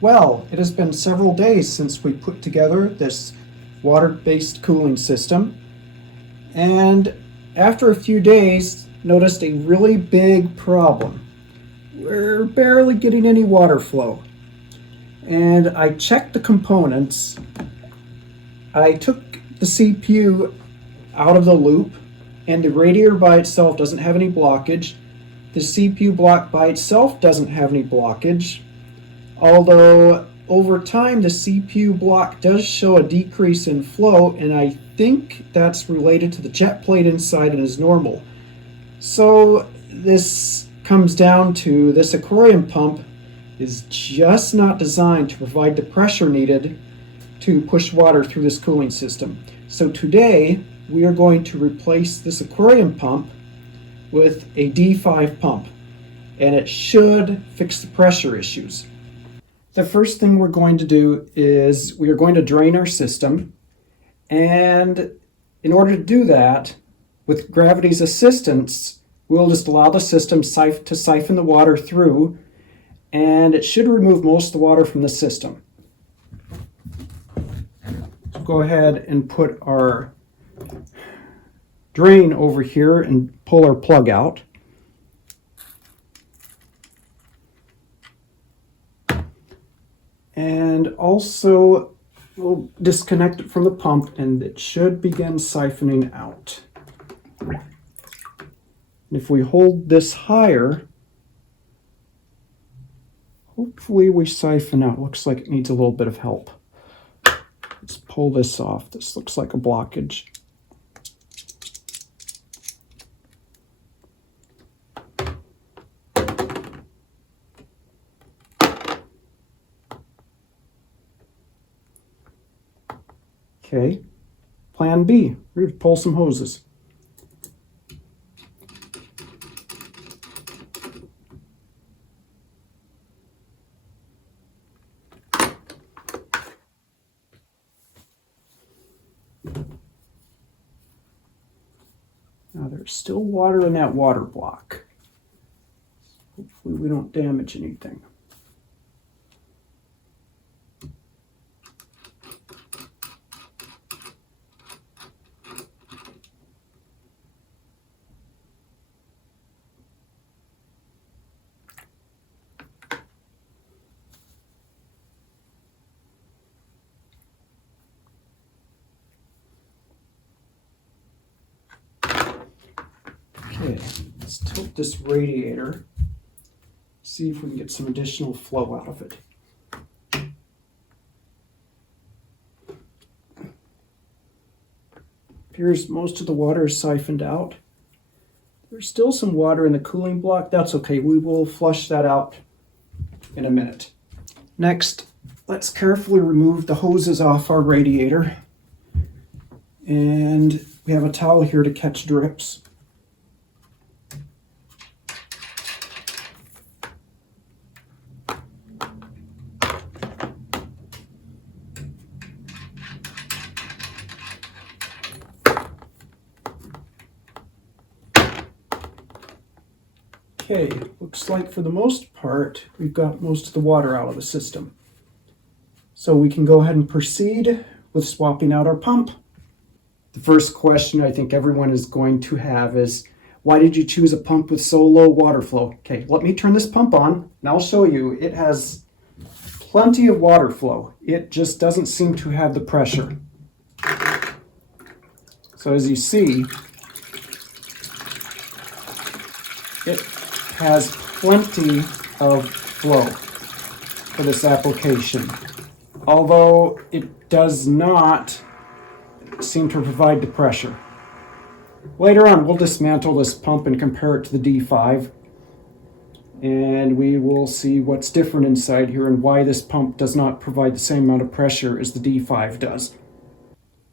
Well, it has been several days since we put together this water-based cooling system, and after a few days noticed a really big problem. We're barely getting any water flow. And I checked the components. I took the CPU out of the loop, and the radiator by itself doesn't have any blockage. The CPU block by itself doesn't have any blockage, although over time the CPU block does show a decrease in flow, and I think that's related to the jet plate inside and is normal. So this comes down to this aquarium pump is just not designed to provide the pressure needed to push water through this cooling system. So today we are going to replace this aquarium pump with a D5 pump, and it should fix the pressure issues. The first thing we're going to do is we are going to drain our system, and in order to do that, with gravity's assistance, we'll just allow the system to siphon the water through, and it should remove most of the water from the system. So go ahead and put our drain over here and pull our plug out. And also we'll disconnect it from the pump, and it should begin siphoning out. And if we hold this higher, hopefully we siphon out. Looks like it needs a little bit of help. Let's pull this off. This looks like a blockage. Okay, plan B, we're going to pull some hoses. Now there's still water in that water block. Hopefully we don't damage anything. Okay, let's tilt this radiator, see if we can get some additional flow out of it. Appears most of the water is siphoned out. There's still some water in the cooling block. That's okay, we will flush that out in a minute. Next, let's carefully remove the hoses off our radiator. And we have a towel here to catch drips. Okay, looks like for the most part, we've got most of the water out of the system. So we can go ahead and proceed with swapping out our pump. The first question I think everyone is going to have is, why did you choose a pump with so low water flow? Okay, let me turn this pump on and I'll show you. It has plenty of water flow. It just doesn't seem to have the pressure. So as you see, it has plenty of flow for this application, although it does not seem to provide the pressure. Later on, we'll dismantle this pump and compare it to the D5, and we will see what's different inside here and why this pump does not provide the same amount of pressure as the D5 does.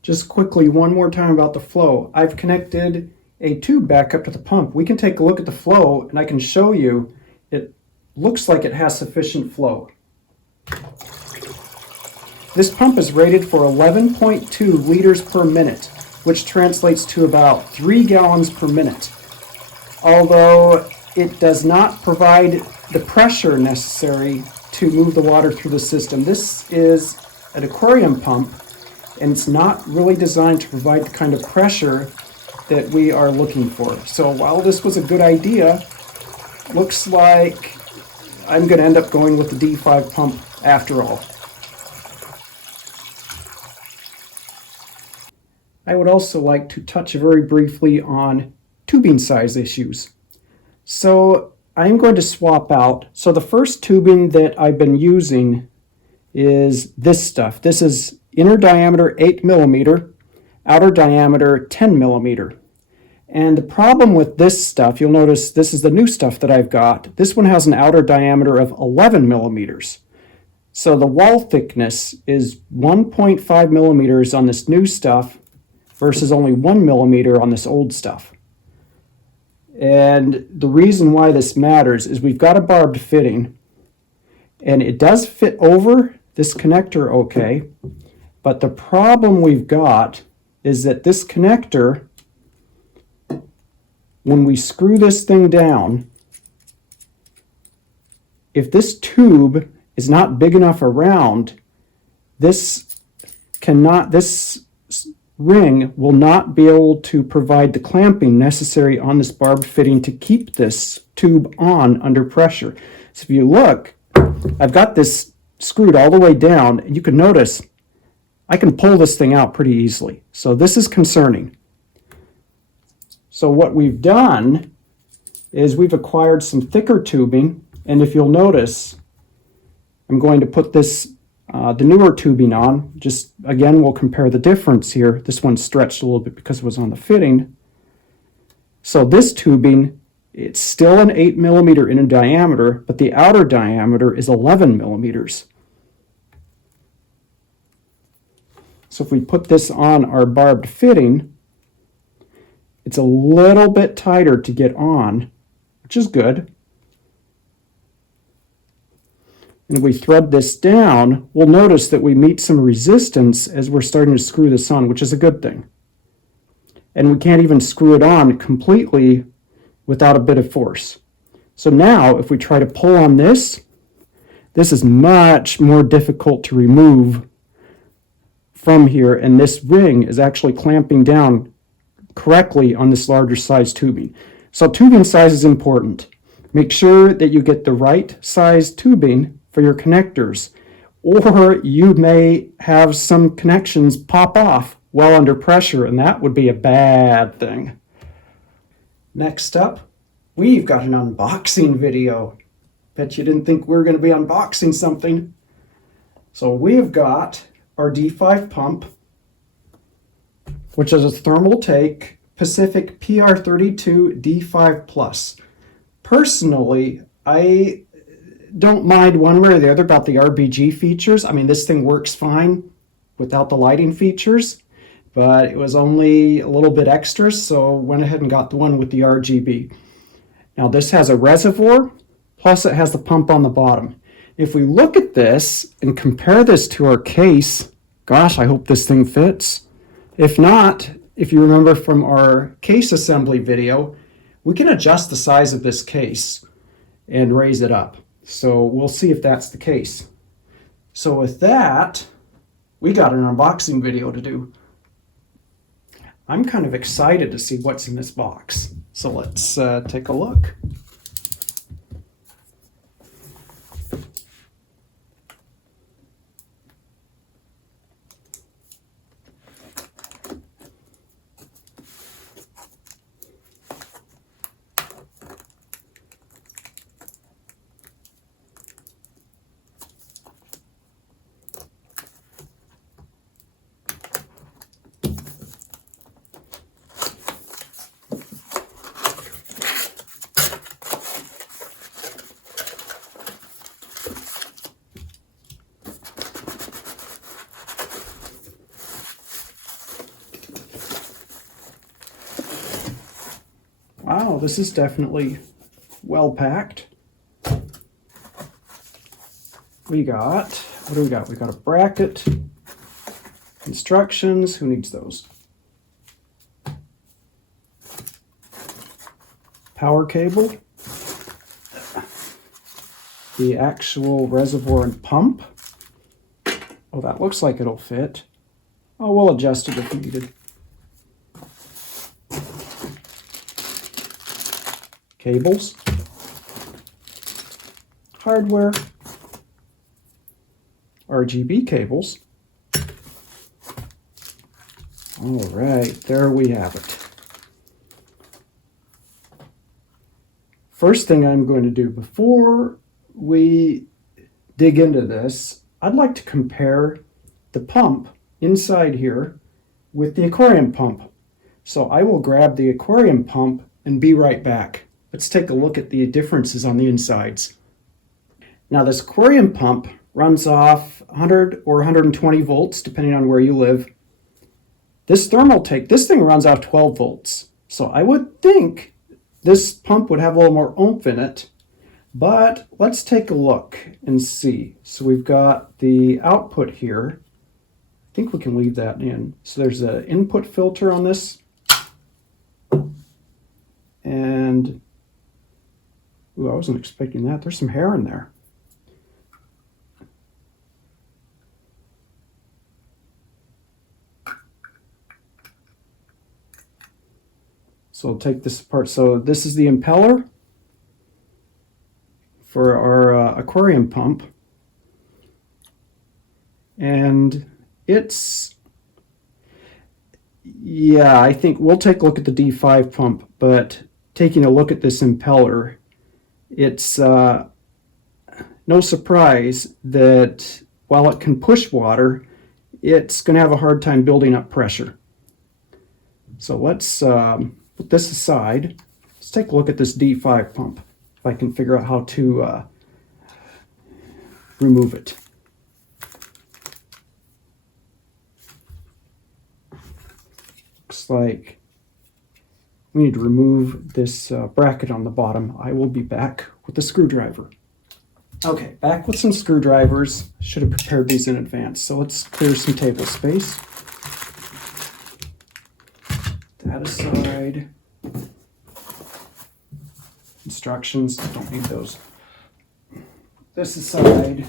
Just quickly, one more time about the flow. I've connected a tube back up to the pump. We can take a look at the flow, and I can show you it looks like it has sufficient flow. This pump is rated for 11.2 liters per minute, which translates to about 3 gallons per minute. Although it does not provide the pressure necessary to move the water through the system. This is an aquarium pump, and it's not really designed to provide the kind of pressure that we are looking for. So while this was a good idea, looks like I'm going to end up going with the D5 pump after all. I would also like to touch very briefly on tubing size issues. So I'm going to swap out. So the first tubing that I've been using is this stuff. This is inner diameter 8 millimeter, outer diameter 10 millimeter. And the problem with this stuff, you'll notice this is the new stuff that I've got. This one has an outer diameter of 11 millimeters. So the wall thickness is 1.5 millimeters on this new stuff versus only 1 millimeter on this old stuff. And the reason why this matters is we've got a barbed fitting, and it does fit over this connector okay, but the problem we've got is that this connector, when we screw this thing down, if this tube is not big enough around, this ring will not be able to provide the clamping necessary on this barbed fitting to keep this tube on under pressure. So if you look, I've got this screwed all the way down, and you can notice I can pull this thing out pretty easily. So this is concerning. So what we've done is we've acquired some thicker tubing, and if you'll notice, I'm going to put this the newer tubing on. Just again, we'll compare the difference here. This one's stretched a little bit because it was on the fitting. So this tubing, it's still an 8 millimeter in diameter, but the outer diameter is 11 millimeters. So if we put this on our barbed fitting, it's a little bit tighter to get on, which is good. And if we thread this down, we'll notice that we meet some resistance as we're starting to screw this on, which is a good thing. And we can't even screw it on completely without a bit of force. So now, if we try to pull on this, this is much more difficult to remove from here, and this ring is actually clamping down correctly on this larger size tubing. So tubing size is important. Make sure that you get the right size tubing for your connectors, or you may have some connections pop off while under pressure, and that would be a bad thing. Next up, we've got an unboxing video. Bet you didn't think we were going to be unboxing something. So we've got our D5 pump, which is a ThermalTake Pacific PR32-D5 Plus. Personally, I don't mind one way or the other about the RGB features. I mean, this thing works fine without the lighting features, but it was only a little bit extra, so went ahead and got the one with the RGB. Now this has a reservoir, plus it has the pump on the bottom. If we look at this and compare this to our case, gosh, I hope this thing fits. If not, if you remember from our case assembly video, we can adjust the size of this case and raise it up. So we'll see if that's the case. So with that, we got an unboxing video to do. I'm kind of excited to see what's in this box. So let's take a look. Wow, this is definitely well packed. What do we got? We got a bracket, instructions, who needs those? Power cable, the actual reservoir and pump. Oh, that looks like it'll fit. Oh, we'll adjust it if needed. Cables. Hardware. RGB cables. All right, there we have it. First thing I'm going to do before we dig into this, I'd like to compare the pump inside here with the aquarium pump. So I will grab the aquarium pump and be right back. Let's take a look at the differences on the insides. Now this aquarium pump runs off 100 or 120 volts depending on where you live. This ThermalTake, this thing runs off 12 volts. So I would think this pump would have a little more oomph in it, but let's take a look and see. So we've got the output here. I think we can leave that in. So there's an input filter on this. And, ooh, I wasn't expecting that. There's some hair in there. So I'll take this apart. So this is the impeller for our aquarium pump. And it's, yeah, I think we'll take a look at the D5 pump, but taking a look at this impeller, it's no surprise that while it can push water, it's going to have a hard time building up pressure. So let's put this aside. Let's take a look at this D5 pump, if I can figure out how to remove it. Looks like we need to remove this bracket on the bottom. I will be back with the screwdriver. Okay, back with some screwdrivers. Should have prepared these in advance. So let's clear some table space. That aside. Instructions, don't need those. This aside.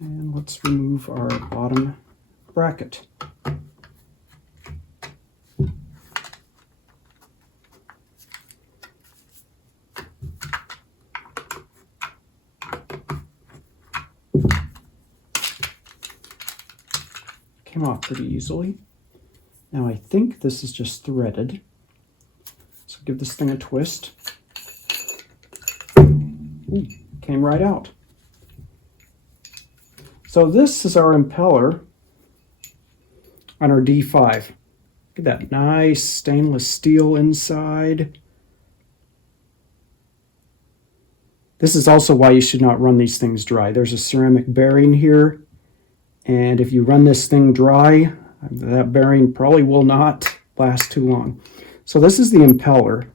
And let's remove our bottom bracket. Came off pretty easily. Now I think this is just threaded. So give this thing a twist. Ooh, came right out. So this is our impeller on our D5. Look at that nice stainless steel inside. This is also why you should not run these things dry. There's a ceramic bearing here, and if you run this thing dry, that bearing probably will not last too long. So this is the impeller,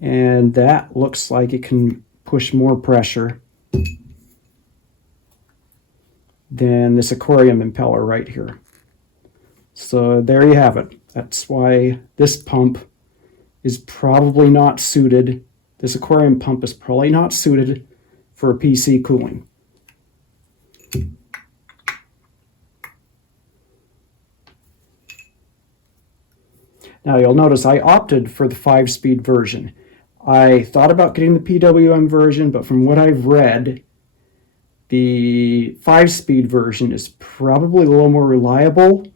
and that looks like it can push more pressure than this aquarium impeller right here. So there you have it. That's why this pump is probably not suited. This aquarium pump is probably not suited for PC cooling. Now you'll notice I opted for the 5-speed version. I thought about getting the PWM version, but from what I've read, the 5-speed version is probably a little more reliable,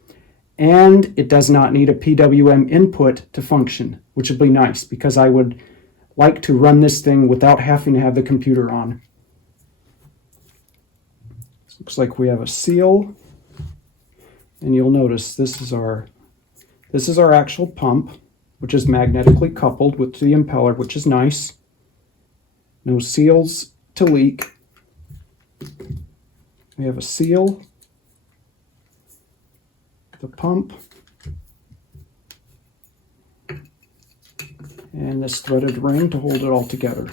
and it does not need a PWM input to function, which would be nice because I would like to run this thing without having to have the computer on. Looks like we have a seal, and you'll notice this is our actual pump, which is magnetically coupled with the impeller, which is nice. No seals to leak. We have a seal, the pump, and this threaded ring to hold it all together.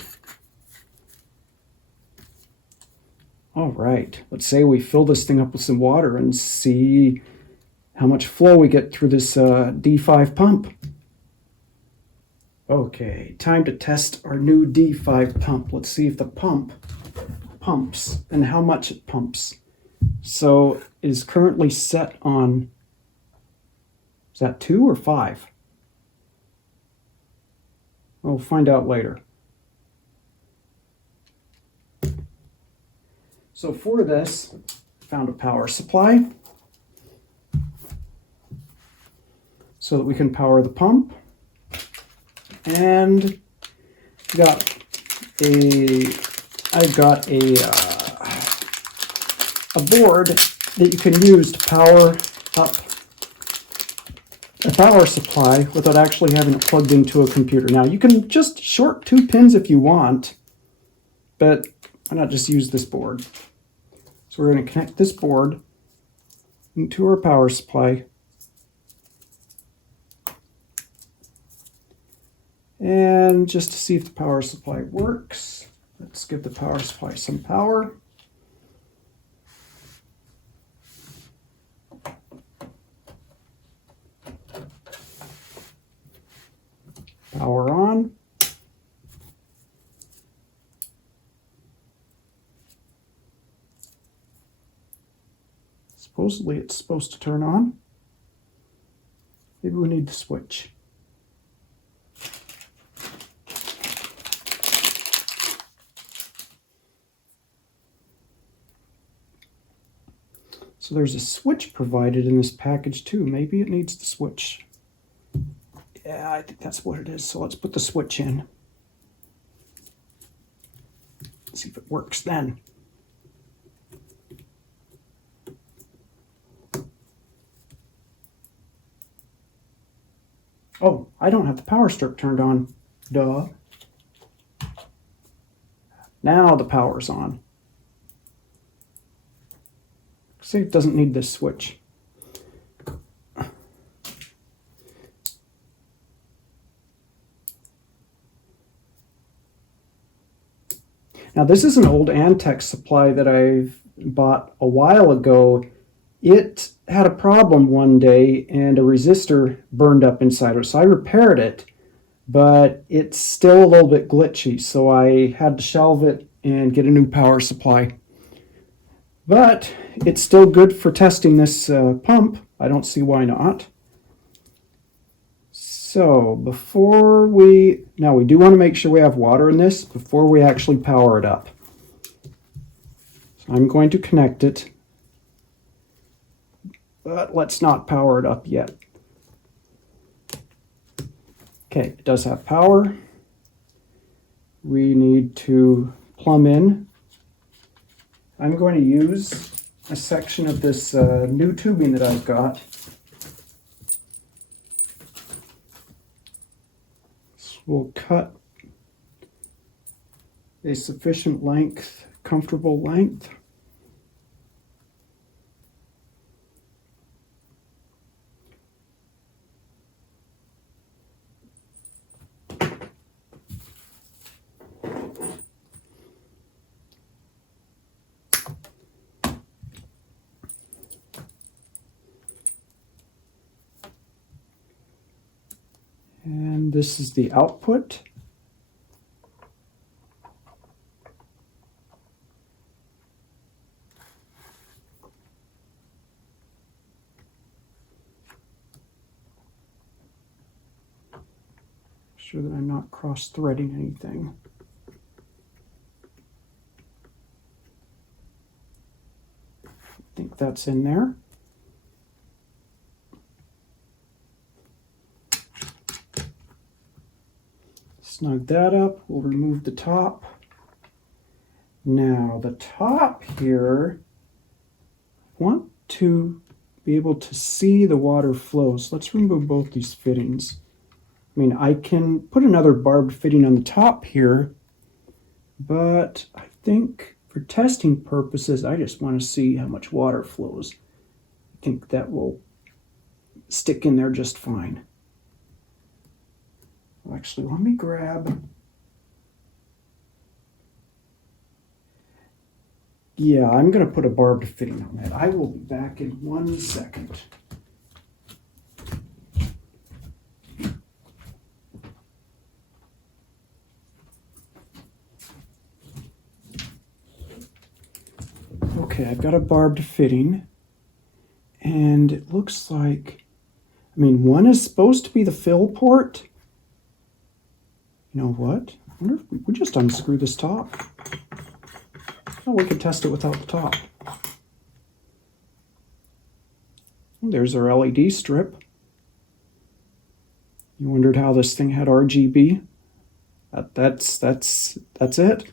All right, let's say we fill this thing up with some water and see how much flow we get through this D5 pump. Okay, time to test our new D5 pump. Let's see if the pump pumps and how much it pumps. So it is currently set on, is that 2 or 5? We'll find out later. So for this, found a power supply so that we can power the pump. And I've got a board that you can use to power up a power supply without actually having it plugged into a computer. Now you can just short 2 pins if you want, but why not just use this board? So we're going to connect this board into our power supply. And just to see if the power supply works, let's give the power supply some power. Power on. Supposedly it's supposed to turn on. Maybe we need the switch. So there's a switch provided in this package too. Maybe it needs the switch. Yeah, I think that's what it is. So let's put the switch in. See if it works then. Oh, I don't have the power strip turned on. Duh. Now the power's on. See, it doesn't need this switch. Now this is an old Antec supply that I bought a while ago. It had a problem one day and a resistor burned up inside it. So I repaired it, but it's still a little bit glitchy. So I had to shelve it and get a new power supply. But it's still good for testing this pump. I don't see why not. So now we do want to make sure we have water in this before we actually power it up. So I'm going to connect it, but let's not power it up yet. Okay, it does have power. We need to plumb in. I'm going to use a section of this new tubing that I've got. So we'll cut a sufficient length, comfortable length. And this is the output. Make sure that I'm not cross-threading anything. I think that's in there. Snug that up. We'll remove the top. Now the top here, I want to be able to see the water flow. So let's remove both these fittings. I mean, I can put another barbed fitting on the top here, but I think for testing purposes, I just want to see how much water flows. I think that will stick in there just fine. Actually, let me grab, yeah, I'm going to put a barbed fitting on that. I will be back in 1 second. Okay, I've got a barbed fitting, and it looks like, I mean, one is supposed to be the fill port. You know what? I wonder if we would just unscrew this top. Oh, we could test it without the top. There's our LED strip. You wondered how this thing had RGB? That's it.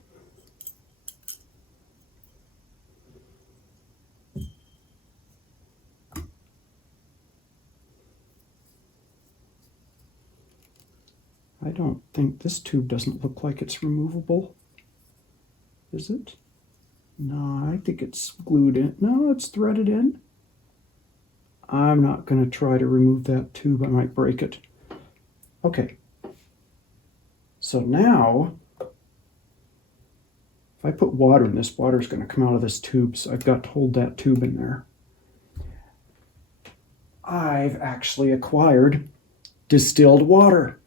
I don't think this tube doesn't look like it's removable. Is it? No, I think it's glued in. No, it's threaded in. I'm not going to try to remove that tube. I might break it. Okay. So now, if I put water in this, water's going to come out of this tube, so I've got to hold that tube in there. I've actually acquired distilled water.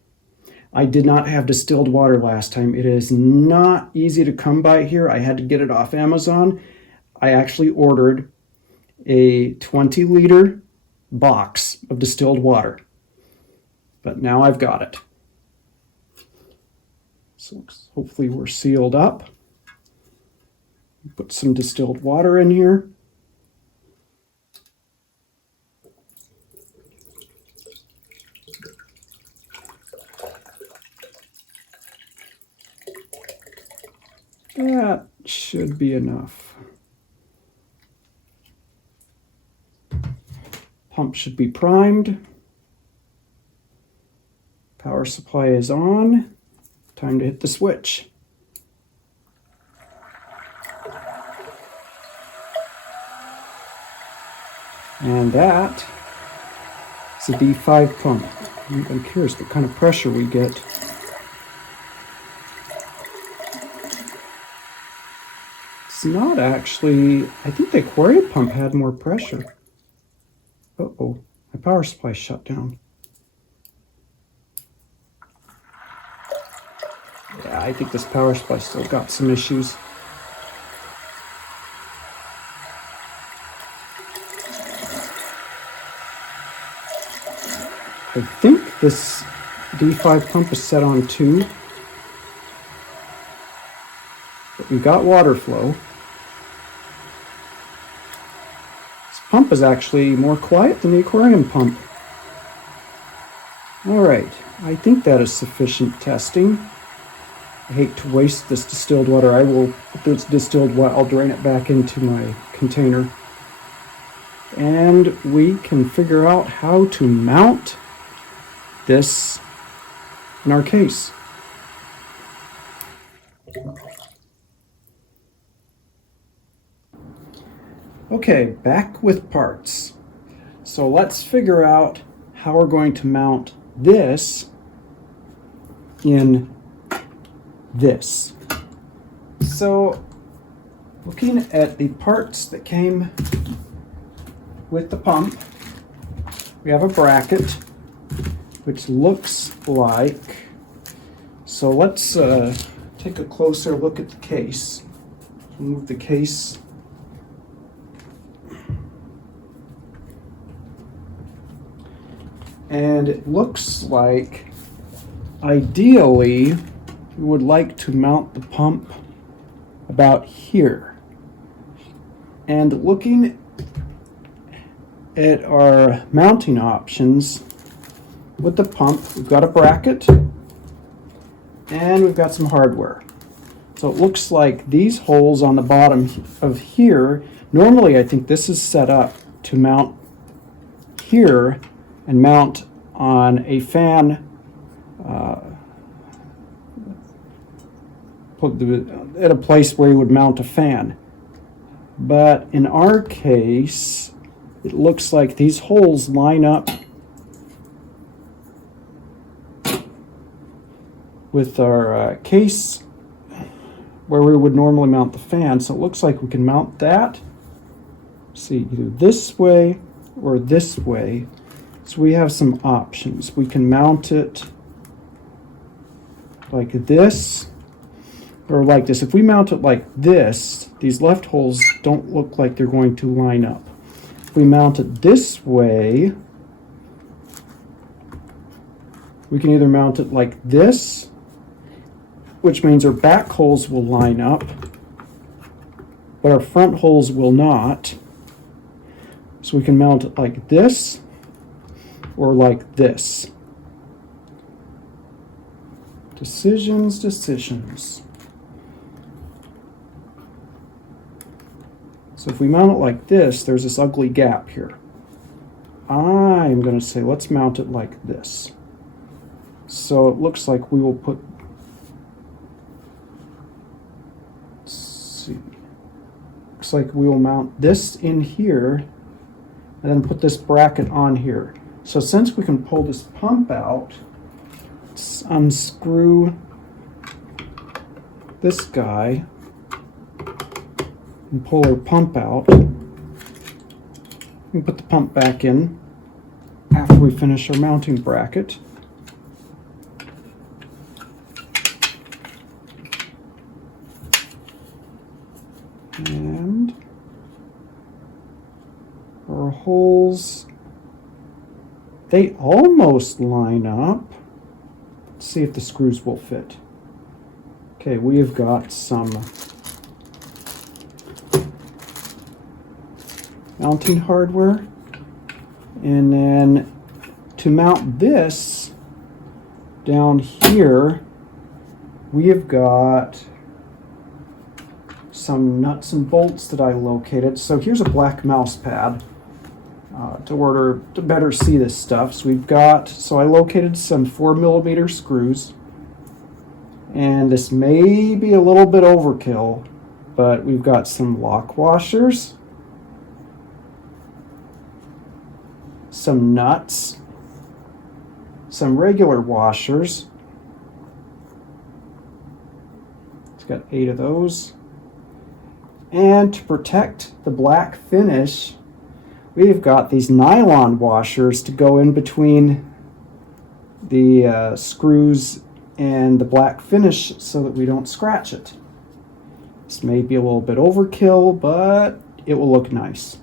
I did not have distilled water last time. It is not easy to come by here. I had to get it off Amazon. I actually ordered a 20-liter box of distilled water. But now I've got it. So hopefully we're sealed up. Put some distilled water in here. That should be enough. Pump should be primed. Power supply is on. Time to hit the switch. And that is a D5 pump. I'm curious what kind of pressure we get. It's not actually, I think the aquarium pump had more pressure. Uh-oh, my power supply shut down. Yeah, I think this power supply still got some issues. I think this D5 pump is set on 2. But we got water flow. This pump is actually more quiet than the aquarium pump. Alright, I think that is sufficient testing. I hate to waste this distilled water. I will put this distilled water, I'll drain it back into my container. And we can figure out how to mount this in our case. Okay, back with parts. So let's figure out how we're going to mount this in this. So looking at the parts that came with the pump, we have a bracket which looks like, so let's take a closer look at the case. Move the case. And it looks like, ideally, we would like to mount the pump about here. And looking at our mounting options with the pump, we've got a bracket and we've got some hardware. So it looks like these holes on the bottom of here, normally I think this is set up to mount here and mount on a fan at a place where you would mount a fan. But in our case, it looks like these holes line up with our case where we would normally mount the fan. So it looks like we can mount that, see, either this way or this way. So we have some options. We can mount it like this, or like this. If we mount it like this, these left holes don't look like they're going to line up. If we mount it this way, we can either mount it like this, which means our back holes will line up, but our front holes will not. So we can mount it like this or like this. Decisions, decisions. So if we mount it like this, there's this ugly gap here. I'm going to say let's mount it like this. So it looks like we will put, let's see, looks like we will mount this in here and then put this bracket on here. So since we can pull this pump out, let's unscrew this guy and pull our pump out and put the pump back in after we finish our mounting bracket. And our holes, they almost line up. Let's see if the screws will fit. Okay, we have got some mounting hardware, and then to mount this down here, we have got some nuts and bolts that I located. So here's a black mouse pad to better see this stuff. So I located some 4mm screws, and this may be a little bit overkill, but we've got some lock washers, some nuts, some regular washers. It's got 8 of those. And to protect the black finish, we've got these nylon washers to go in between the screws and the black finish so that we don't scratch it. This may be a little bit overkill, but it will look nice.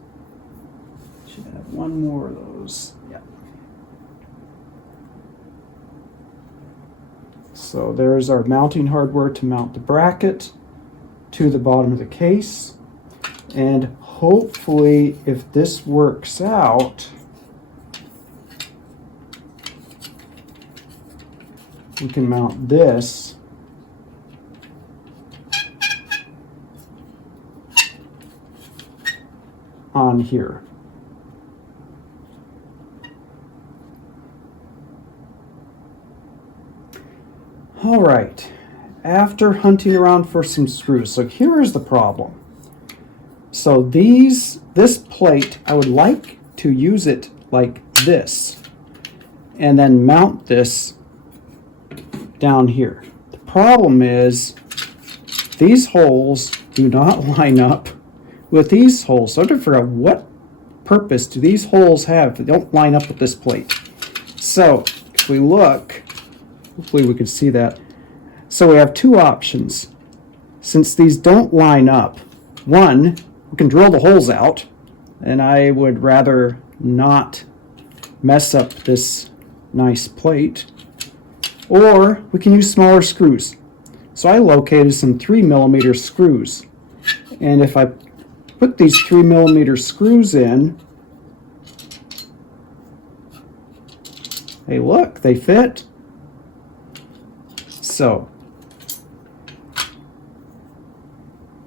Should have one more of those. Yeah. So there's our mounting hardware to mount the bracket to the bottom of the case, and hopefully if this works out, we can mount this on here. All right. After hunting around for some screws, so here is the problem. So this plate, I would like to use it like this and then mount this down here. The problem is these holes do not line up with these holes. So I have to figure out what purpose do these holes have if they don't line up with this plate. So if we look, hopefully we can see that. So we have 2 options. Since these don't line up, one, we can drill the holes out, and I would rather not mess up this nice plate, or we can use smaller screws. So I located some 3mm screws, and if I put these 3mm screws in, hey look, they fit. So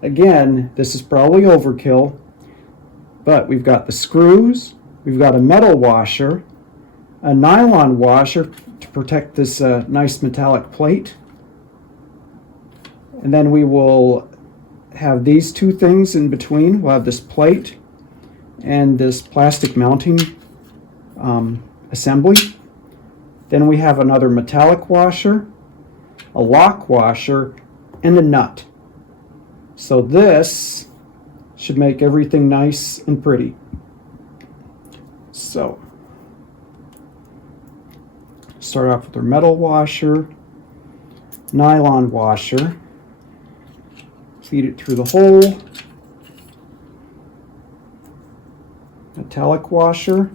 again, this is probably overkill, but we've got the screws, we've got a metal washer, a nylon washer to protect this nice metallic plate, and then we will have these 2 things in between. We'll have this plate and this plastic mounting assembly. Then we have another metallic washer, a lock washer, and a nut. So this should make everything nice and pretty. So start off with our metal washer, nylon washer, feed it through the hole. Metallic washer,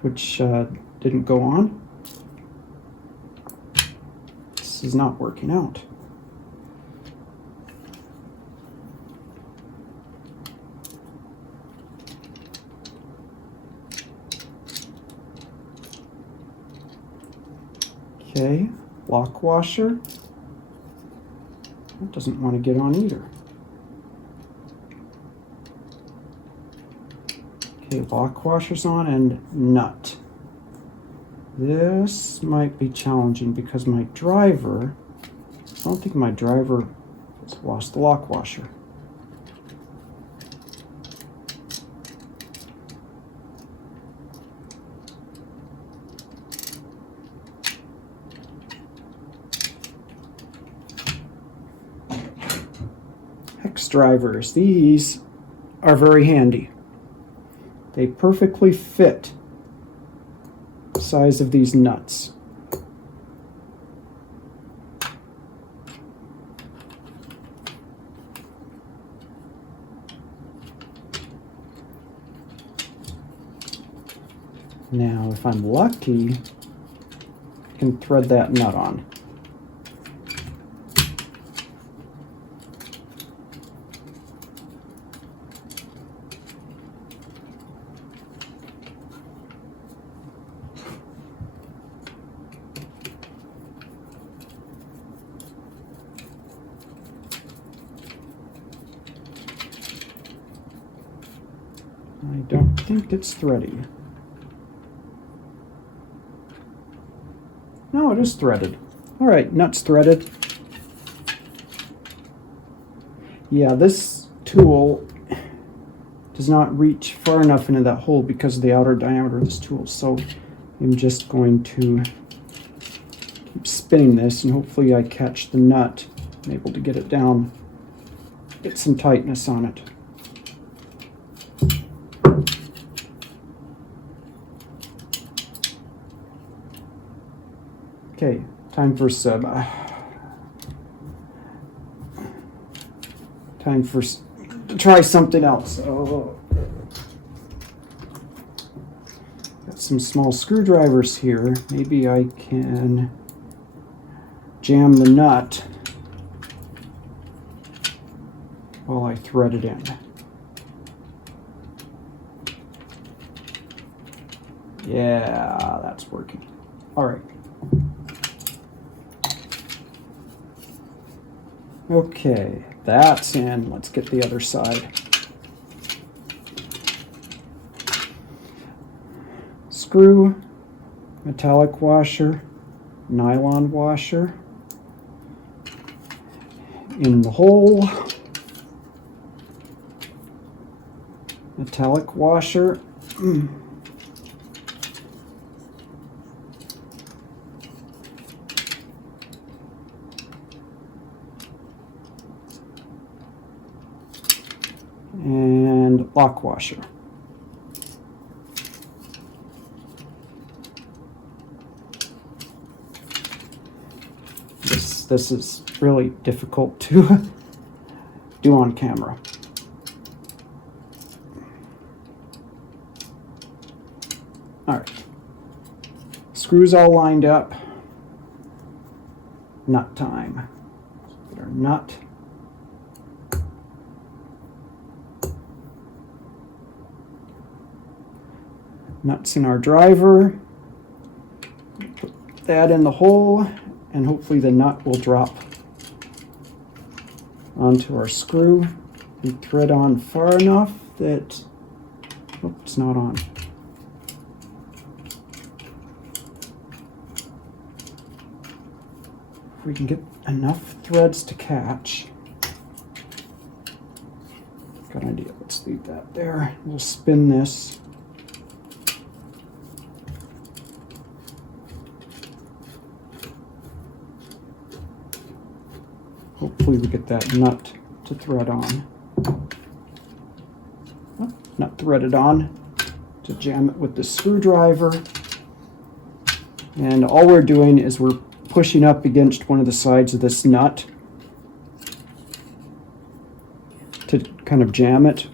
which didn't go on. This is not working out. Okay, lock washer. That doesn't want to get on either. Okay, lock washer's on and nut. This might be challenging because my driver, I don't think my driver has lost the lock washer. Hex drivers, these are very handy. They perfectly fit the size of these nuts. Now, if I'm lucky, I can thread that nut on. I don't think it's threading. No, it is threaded. All right, nut's threaded. Yeah, this tool does not reach far enough into that hole because of the outer diameter of this tool. So I'm just going to keep spinning this and hopefully I catch the nut. I'm able to get it down, get some tightness on it. Okay, time for some, to try something else. Oh. Got some small screwdrivers here. Maybe I can jam the nut while I thread it in. Yeah, that's working. All right. Okay, that's in. Let's get the other side. Screw, metallic washer, nylon washer in the hole. Metallic washer. And lock washer. This is really difficult to do on camera. All right, screws all lined up. Nut time. Get our nut. Nuts in our driver. Put that in the hole, and hopefully the nut will drop onto our screw and thread on far enough that, oh, it's not on. If we can get enough threads to catch. Good idea, let's leave that there. We'll spin this. Hopefully we get that nut to thread on. Oh, not threaded on. To jam it with the screwdriver. And all we're doing is we're pushing up against one of the sides of this nut. to kind of jam it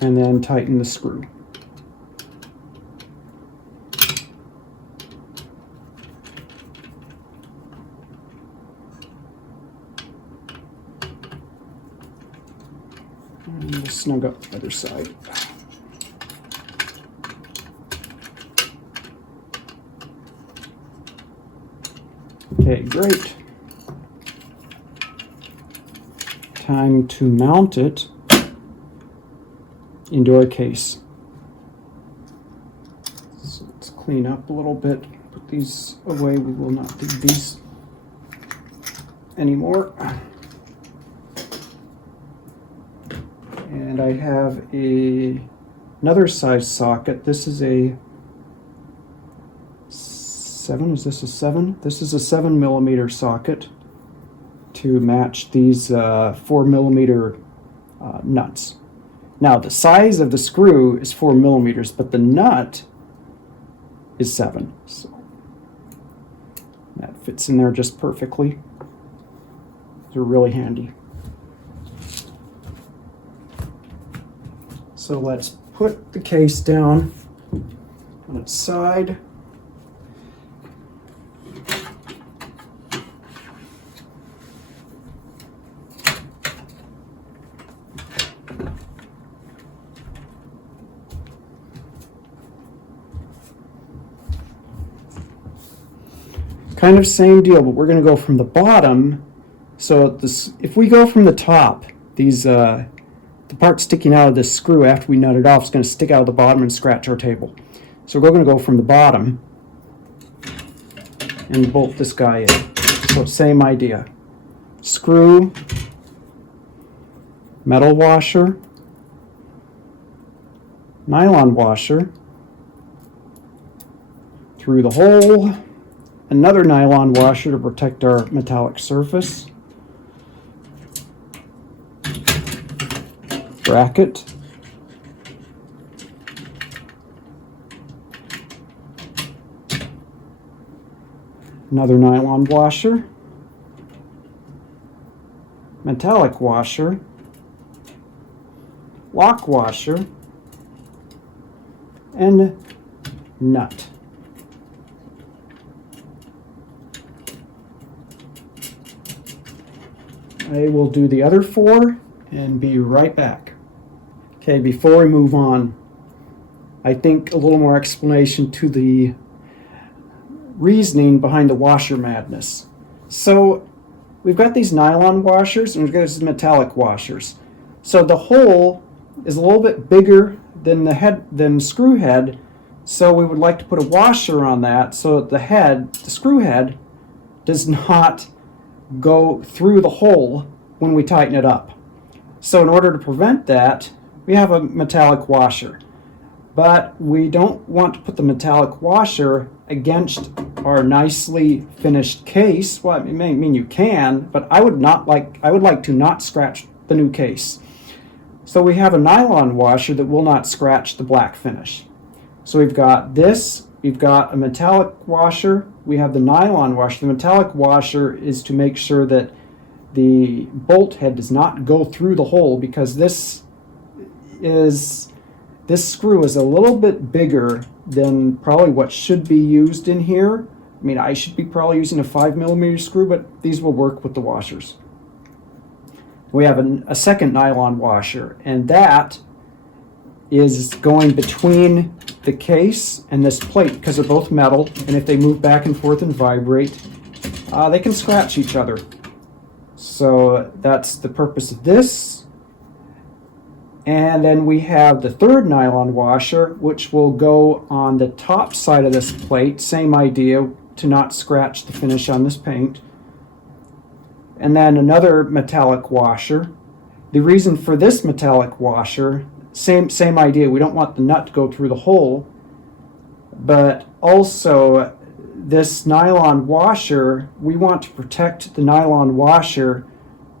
and then tighten the screw. And we'll snug up the other side. Okay, great. Time to mount it into our case. So let's clean up a little bit, put these away. We will not do these anymore. And I have another size socket. This is a 7. Is this a 7? This is a 7mm socket to match these 4mm nuts. Now the size of the screw is 4mm, but the nut is 7. So that fits in there just perfectly. They're really handy. So let's put the case down on its side. Kind of same deal, but we're going to go from the bottom. So this, if we go from the top, these the part sticking out of this screw after we nut it off is going to stick out of the bottom and scratch our table. So we're going to go from the bottom and bolt this guy in. So same idea. Screw, metal washer, nylon washer, through the hole, another nylon washer to protect our metallic surface, bracket, another nylon washer, metallic washer, lock washer, and nut. I will do the other 4 and be right back. Okay, before we move on, I think a little more explanation to the reasoning behind the washer madness. So we've got these nylon washers and we've got these metallic washers. So the hole is a little bit bigger than the screw head, so we would like to put a washer on that so that the screw head does not go through the hole when we tighten it up. So in order to prevent that, we have a metallic washer. But we don't want to put the metallic washer against our nicely finished case. Well, it may mean you can, but I would like to not scratch the new case. So we have a nylon washer that will not scratch the black finish. So we've got this, we've got a metallic washer, we have the nylon washer. The metallic washer is to make sure that the bolt head does not go through the hole, because this screw is a little bit bigger than probably what should be used in here. I mean, I should be probably using a 5mm screw, but these will work with the washers. We have a second nylon washer, and that is going between the case and this plate because they're both metal, and if they move back and forth and vibrate, they can scratch each other. So that's the purpose of this. And then we have the third nylon washer, which will go on the top side of this plate. Same idea, to not scratch the finish on this paint. And then another metallic washer. The reason for this metallic washer, same idea. We don't want the nut to go through the hole, but also this nylon washer, we want to protect the nylon washer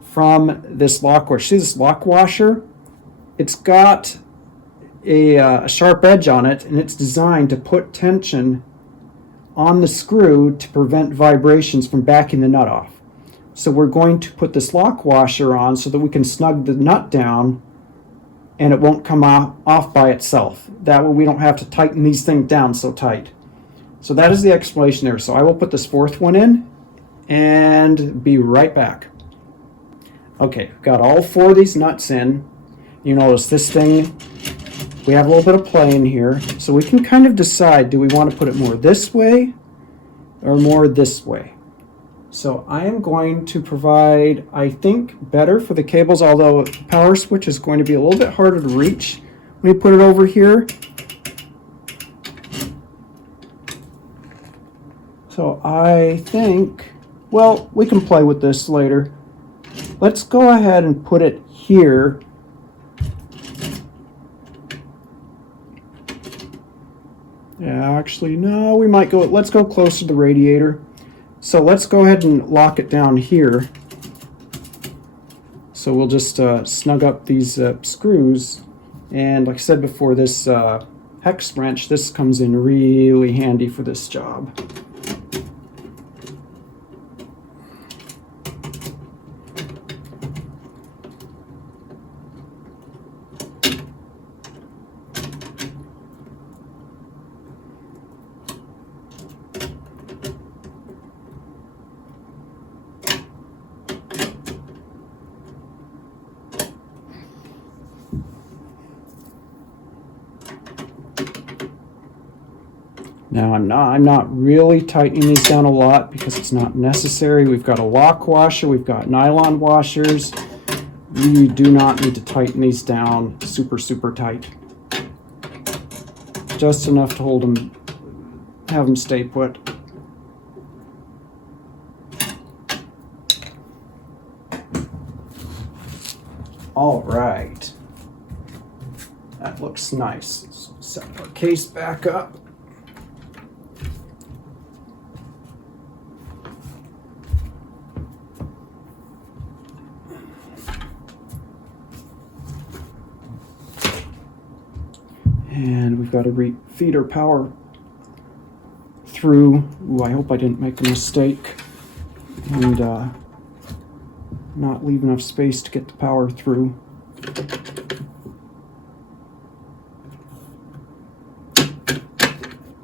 from this lock washer. See this lock washer? It's got a sharp edge on it, and it's designed to put tension on the screw to prevent vibrations from backing the nut off. So we're going to put this lock washer on so that we can snug the nut down and it won't come off by itself. That way we don't have to tighten these things down so tight. So that is the explanation there. So I will put this fourth one in and be right back. Okay, got all four of these nuts in. You notice this thing, we have a little bit of play in here. So we can kind of decide, do we want to put it more this way or more this way? So I am going to provide, I think, better for the cables, although the power switch is going to be a little bit harder to reach. Let me put it over here. So I think, well, we can play with this later. Let's go ahead and put it here. Yeah, actually, no, we might go, let's go close to the radiator. So let's go ahead and lock it down here. So we'll just snug up these screws. And like I said before, this hex wrench, this comes in really handy for this job. Now I'm not really tightening these down a lot because it's not necessary. We've got a lock washer, we've got nylon washers. We do not need to tighten these down super tight. Just enough to hold them, have them stay put. All right, that looks nice. So set our case back up. And we've got to feed our power through. Ooh, I hope I didn't make a mistake and not leave enough space to get the power through.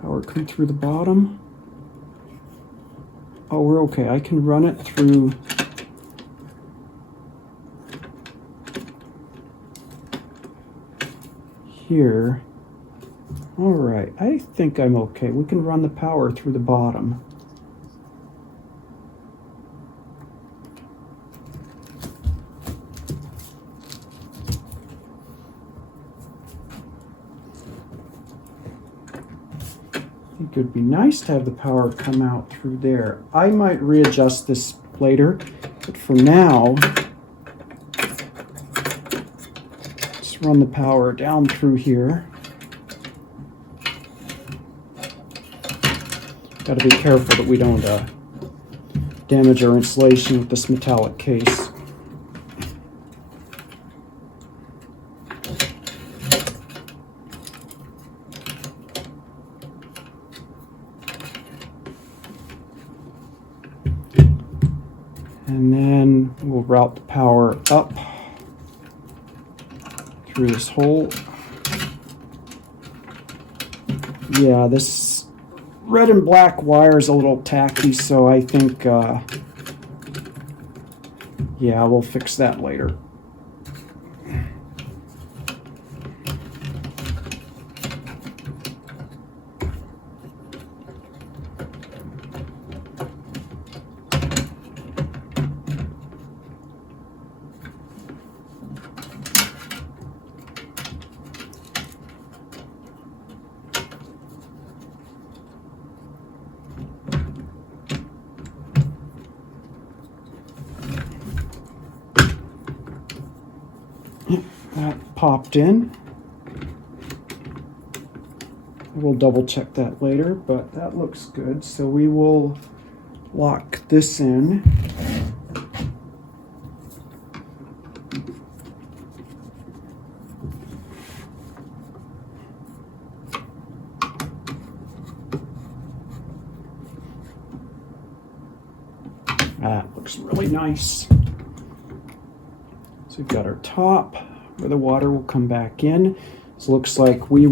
Power come through the bottom. Oh, we're okay. I can run it through. Here. All right, I think I'm okay. We can run the power through the bottom. I think it would be nice to have the power come out through there. I might readjust this later, but for now, let's run the power down through here. Got to be careful that we don't damage our insulation with this metallic case. And then we'll route the power up through this hole. Yeah, this red and black wire is a little tacky, so I think, yeah, we'll fix that later. That popped in. We'll double check that later, but that looks good. So we will lock this in. That looks really nice. So we've got our top where the water will come back in. So it looks like we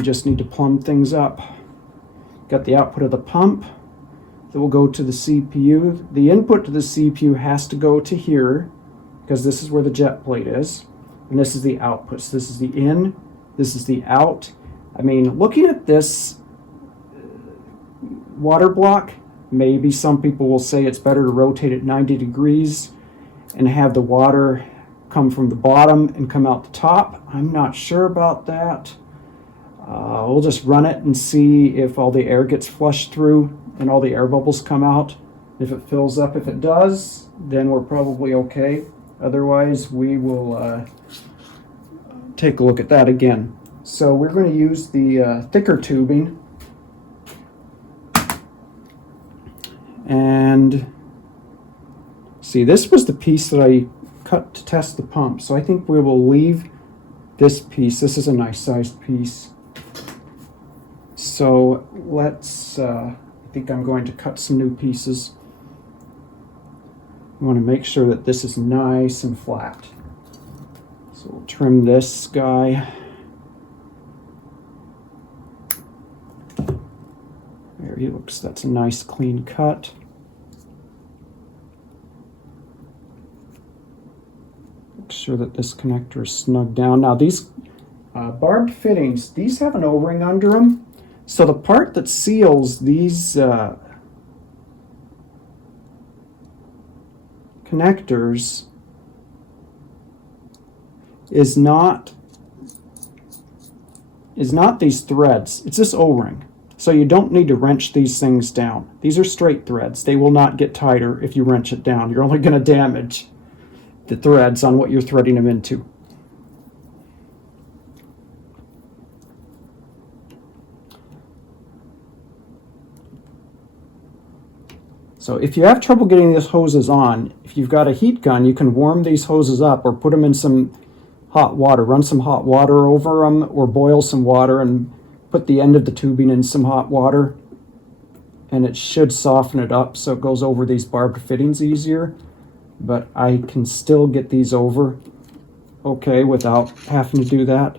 just need to plumb things up. Got the output of the pump that will go to the CPU. The input to the CPU has to go to here because this is where the jet plate is. And this is the output. So this is the in, this is the out. I mean, looking at this water block, maybe some people will say it's better to rotate it 90 degrees and have the water come from the bottom and come out the top. I'm not sure about that. We'll just run it and see if all the air gets flushed through and all the air bubbles come out. If it fills up, if it does, then we're probably okay. Otherwise, we will take a look at that again. So we're going to use the thicker tubing. And see, this was the piece that I cut to test the pump. So I think we will leave this piece. This is a nice sized piece. So let's, I think I'm going to cut some new pieces. I want to make sure that this is nice and flat. So we'll trim this guy. There he looks, that's a nice clean cut. Make sure that this connector is snug down. Now these barbed fittings, these have an O-ring under them. So the part that seals these connectors is not these threads. It's this O-ring. So you don't need to wrench these things down. These are straight threads. They will not get tighter if you wrench it down. You're only going to damage the threads on what you're threading them into. So if you have trouble getting these hoses on, if you've got a heat gun, you can warm these hoses up or put them in some hot water. Run some hot water over them or boil some water and put the end of the tubing in some hot water. And it should soften it up so it goes over these barbed fittings easier. But I can still get these over okay without having to do that.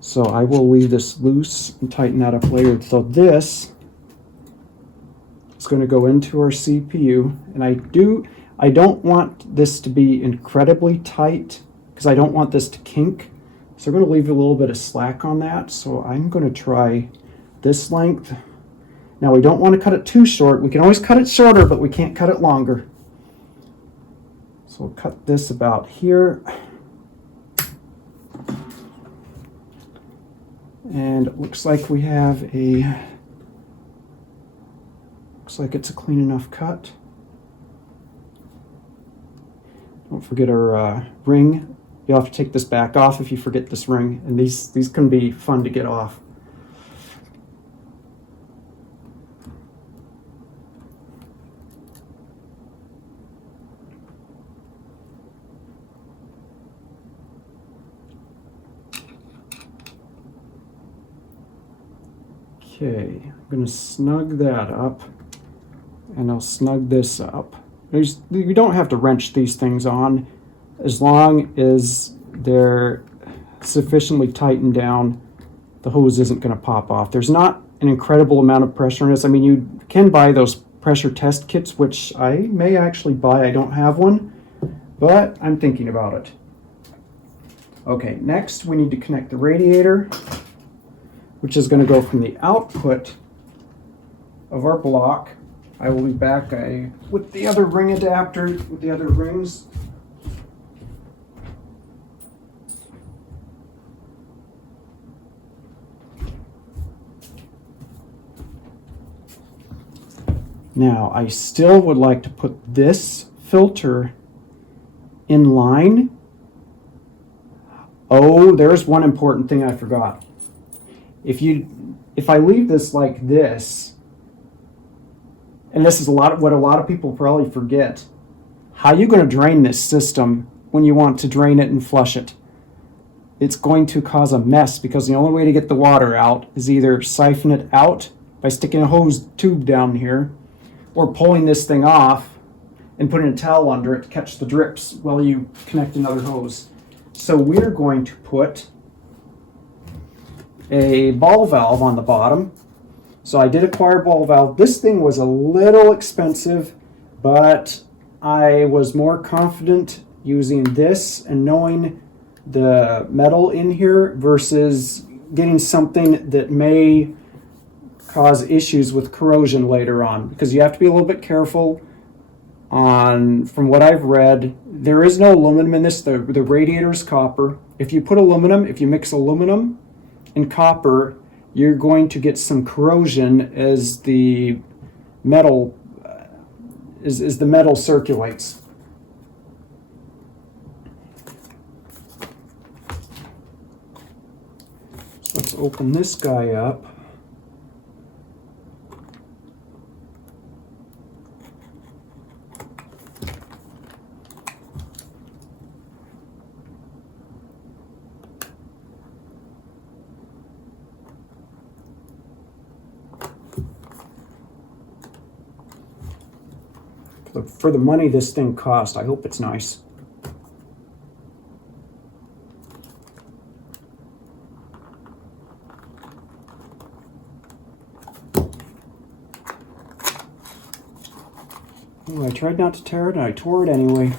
So I will leave this loose and tighten that up later. So this is going to go into our CPU, and I don't want this to be incredibly tight because I don't want this to kink. So we're going to leave a little bit of slack on that. So I'm going to try this length. Now we don't want to cut it too short. We can always cut it shorter, but we can't cut it longer. So we'll cut this about here. And it looks like we have looks like it's a clean enough cut. Don't forget our ring. You'll have to take this back off if you forget this ring. And these can be fun to get off. Okay, I'm going to snug that up, and I'll snug this up. You don't have to wrench these things on as long as they're sufficiently tightened down. The hose isn't going to pop off. There's not an incredible amount of pressure in this. I mean, you can buy those pressure test kits, which I may actually buy. I don't have one, but I'm thinking about it. Okay, next we need to connect the radiator, which is going to go from the output of our block. I will be back with the other ring adapter, with the other rings. Now, I still would like to put this filter in line. Oh, there's one important thing I forgot. If I leave this like this, and this is what a lot of people probably forget, how are you going to drain this system when you want to drain it and flush it? It's going to cause a mess because the only way to get the water out is either siphon it out by sticking a hose tube down here or pulling this thing off and putting a towel under it to catch the drips while you connect another hose. So we're going to put a ball valve on the bottom. So I did acquire a ball valve. This thing was a little expensive, but I was more confident using this and knowing the metal in here versus getting something that may cause issues with corrosion later on, because you have to be a little bit careful on, from what I've read, there is no aluminum in this. The radiator is copper. If you mix aluminum and copper, you're going to get some corrosion as the metal circulates. Let's open this guy up. For the money this thing cost, I hope it's nice. Ooh, I tried not to tear it, and I tore it anyway.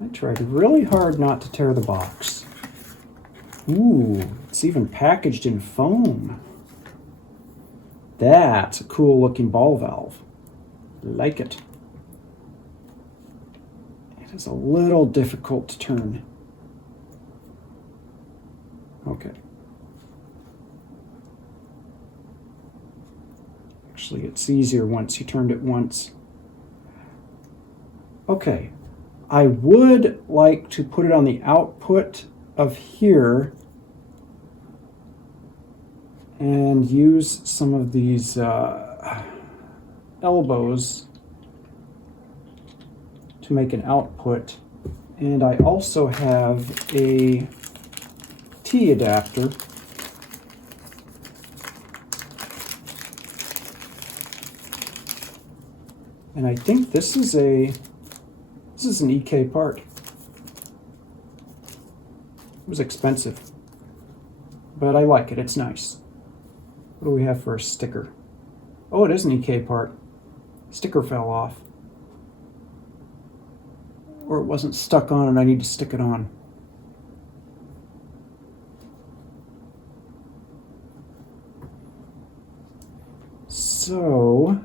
I tried really hard not to tear the box. Ooh, it's even packaged in foam. That's a cool looking ball valve. Like it. It is a little difficult to turn. Okay. Actually, it's easier once you turned it once. Okay. I would like to put it on the output of here and use some of these elbows to make an output. And I also have a T adapter. And I think this is an EK part. It was expensive, but I like it, it's nice. What do we have for a sticker? Oh, it is an EK part. Sticker fell off. Or it wasn't stuck on and I need to stick it on. So,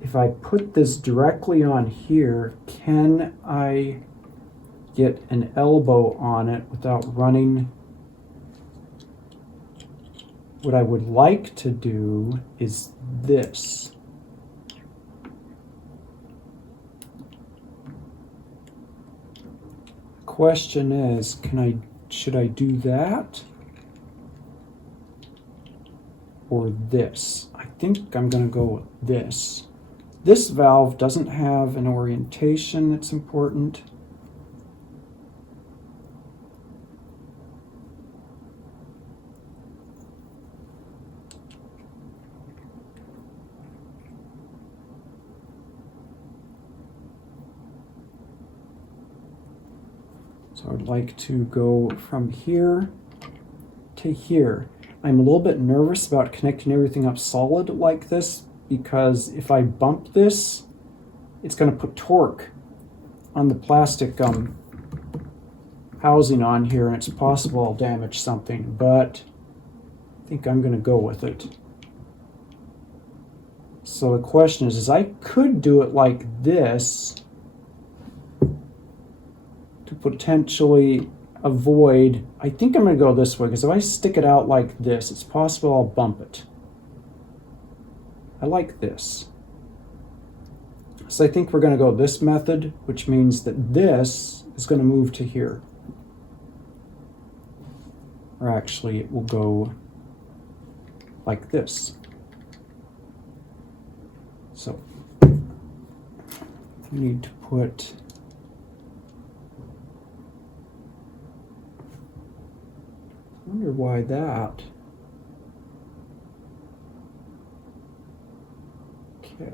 if I put this directly on here, can I get an elbow on it without running? What I would like to do is this. The question is, should I do that or this? I think I'm going to go with this. This valve doesn't have an orientation that's important. So I'd like to go from here to here. I'm a little bit nervous about connecting everything up solid like this, because if I bump this, it's going to put torque on the plastic housing on here, and it's possible I'll damage something, but I think I'm going to go with it. So the question is I could do it like this to potentially avoid, I think I'm going to go this way, because if I stick it out like this, it's possible I'll bump it. I like this. So I think we're going to go this method, which means that this is going to move to here. Or actually, it will go like this. So we need to put wonder why that. Okay.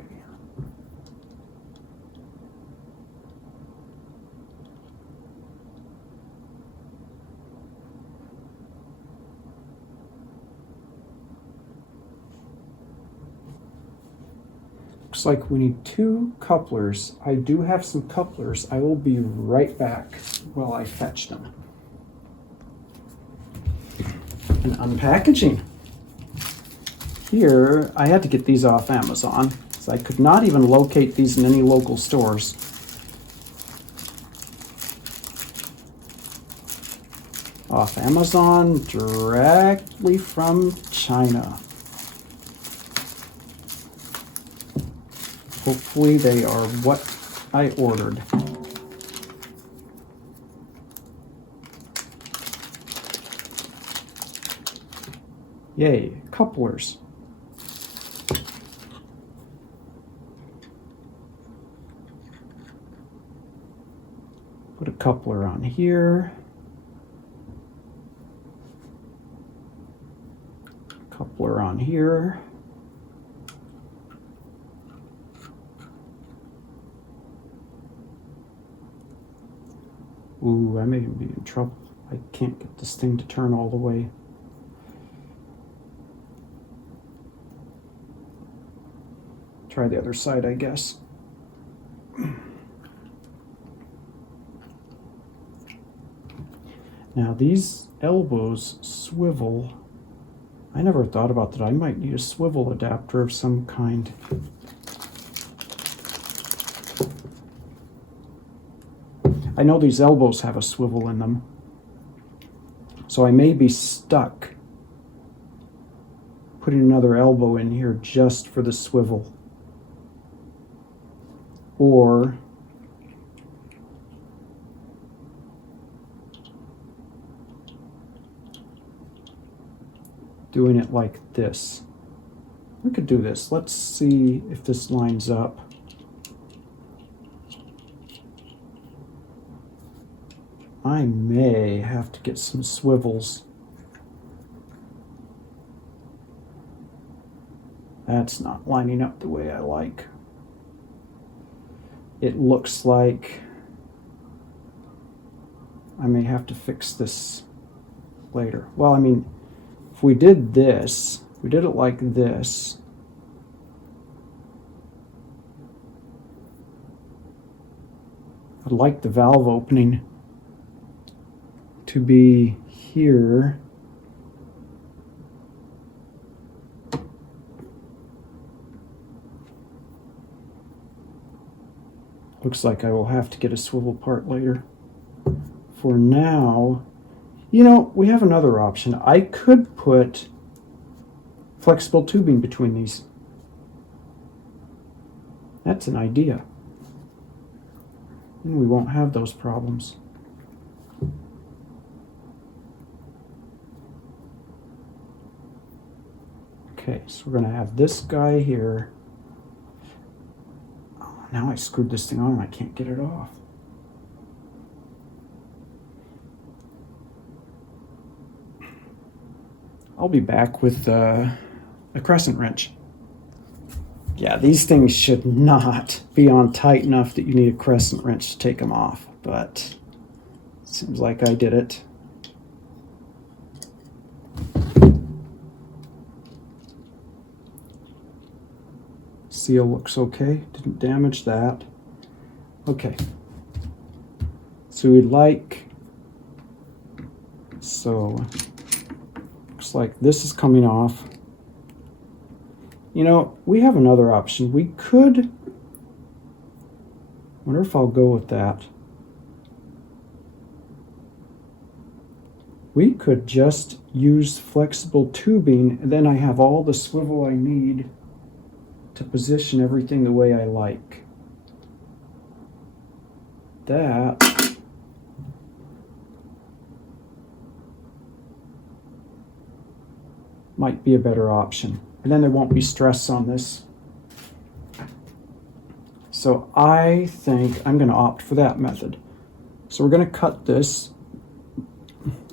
Looks like we need 2 couplers. I do have some couplers. I will be right back while I fetch them. And unpackaging. Here, I had to get these off Amazon, so I could not even locate these in any local stores. Off Amazon, directly from China. Hopefully they are what I ordered. Yay, couplers. Put a coupler on here. Coupler on here. Ooh, I may be in trouble. I can't get this thing to turn all the way. Try the other side, I guess. Now these elbows swivel. I never thought about that. I might need a swivel adapter of some kind. I know these elbows have a swivel in them, so I may be stuck putting another elbow in here just for the swivel. Or doing it like this. We could do this. Let's see if this lines up. I may have to get some swivels. That's not lining up the way I like. It looks like I may have to fix this later. Well, I mean, if we did this, we did it like this. I'd like the valve opening to be here. Looks like I will have to get a swivel part later. For now, you know, we have another option. I could put flexible tubing between these. That's an idea. And we won't have those problems. Okay, so we're going to have this guy here. Oh, now I screwed this thing on and I can't get it off. I'll be back with a crescent wrench. Yeah, these things should not be on tight enough that you need a crescent wrench to take them off, but it seems like I did it. Seal looks okay, didn't damage that. Okay, so we'd like, so looks like this is coming off. You know, we have another option. We could, wonder if I'll go with that. We could just use flexible tubing, and then I have all the swivel I need to position everything the way I like. That might be a better option. And then there won't be stress on this. So I think I'm going to opt for that method. So we're going to cut this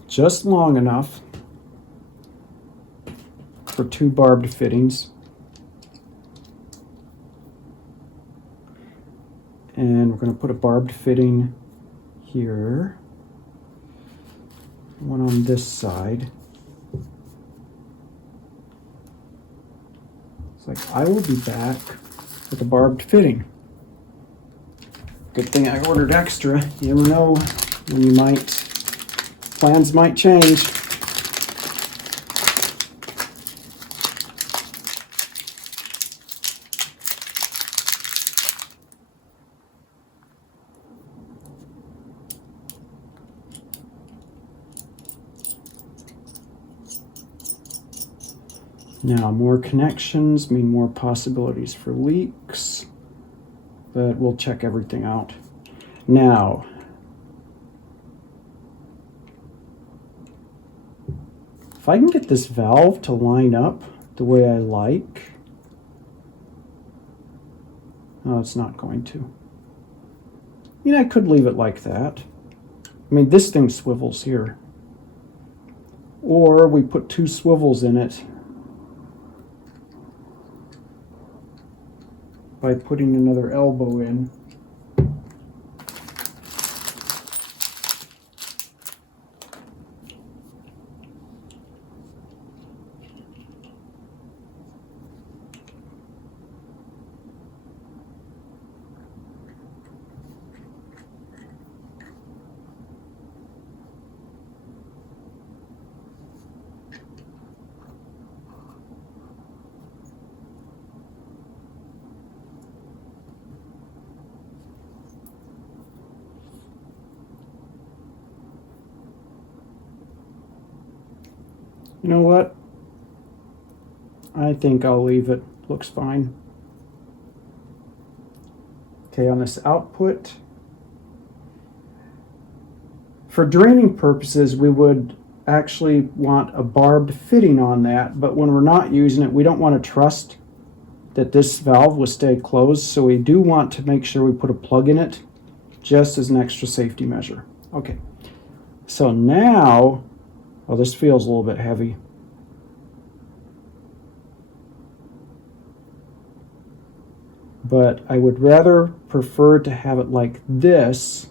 just long enough for 2 barbed fittings. And we're going to put a barbed fitting here, one on this side. It's like, I will be back with a barbed fitting. Good thing I ordered extra. You never know when plans might change. Now, more connections mean more possibilities for leaks, but we'll check everything out. Now, if I can get this valve to line up the way I like, no, it's not going to. I mean, I could leave it like that. I mean, this thing swivels here. Or we put 2 swivels in it by putting another elbow in. You know what? I think I'll leave it. Looks fine. Okay, on this output, for draining purposes, we would actually want a barbed fitting on that, but when we're not using it, we don't want to trust that this valve will stay closed, so we do want to make sure we put a plug in it just as an extra safety measure. Okay, so now, oh, this feels a little bit heavy. But I would rather prefer to have it like this,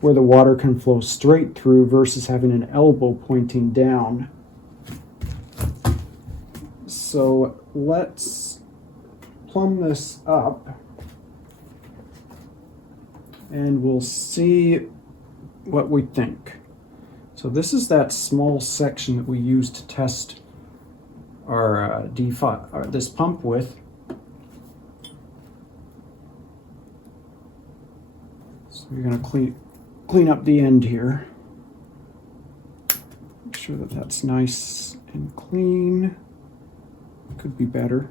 where the water can flow straight through versus having an elbow pointing down. So let's plumb this up and we'll see what we think. So this is that small section that we used to test our D5, or this pump with. So we're going to clean up the end here. Make sure that that's nice and clean. Could be better.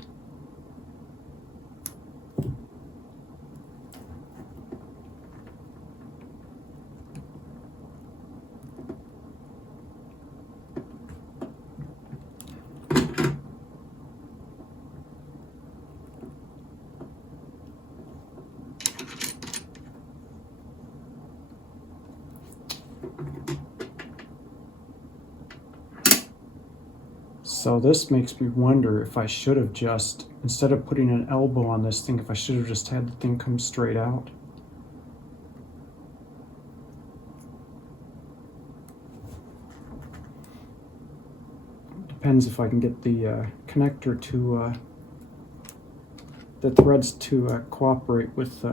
So this makes me wonder if I should have just, instead of putting an elbow on this thing, if I should have just had the thing come straight out. Depends if I can get the connector to, the threads to cooperate with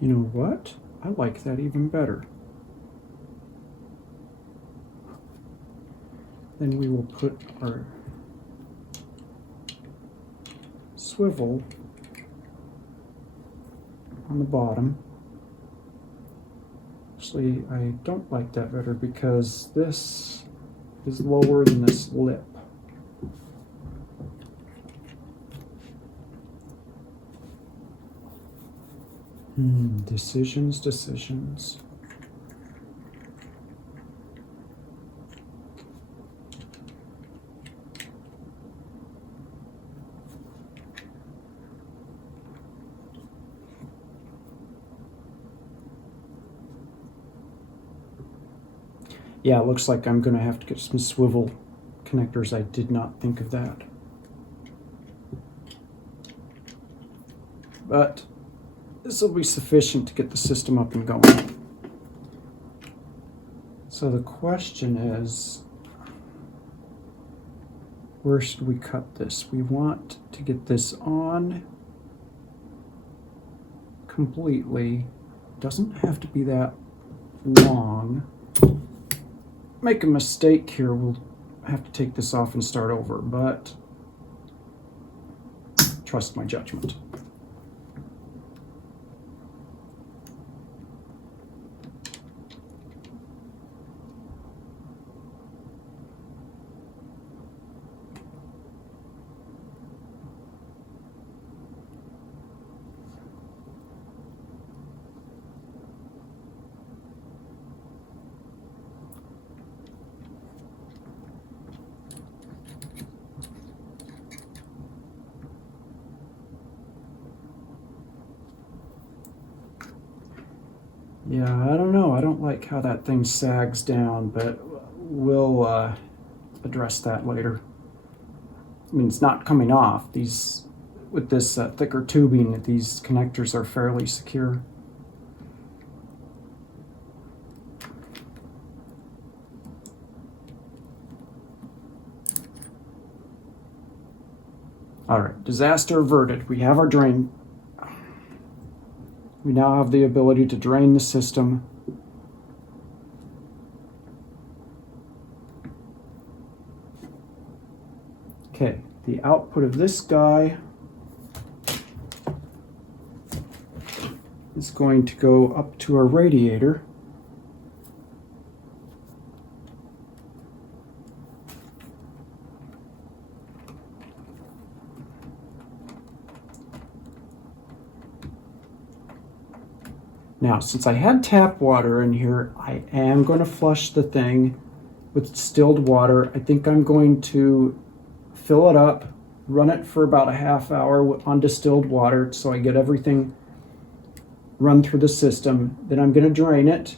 you know what? I like that even better. Then we will put our swivel on the bottom. Actually, I don't like that better because this is lower than this lip. Decisions. Yeah, it looks like I'm going to have to get some swivel connectors. I did not think of that. But this will be sufficient to get the system up and going. So the question is, where should we cut this? We want to get this on completely. Doesn't have to be that long. Make a mistake here, we'll have to take this off and start over, but trust my judgment. Yeah, I don't know. I don't like how that thing sags down, but we'll address that later. I mean, it's not coming off. These, with this thicker tubing, these connectors are fairly secure. All right, disaster averted. We have our drain. We now have the ability to drain the system. Okay, the output of this guy is going to go up to our radiator. Now, since I had tap water in here, I am going to flush the thing with distilled water. I think I'm going to fill it up, run it for about a half hour on distilled water so I get everything run through the system. Then I'm going to drain it,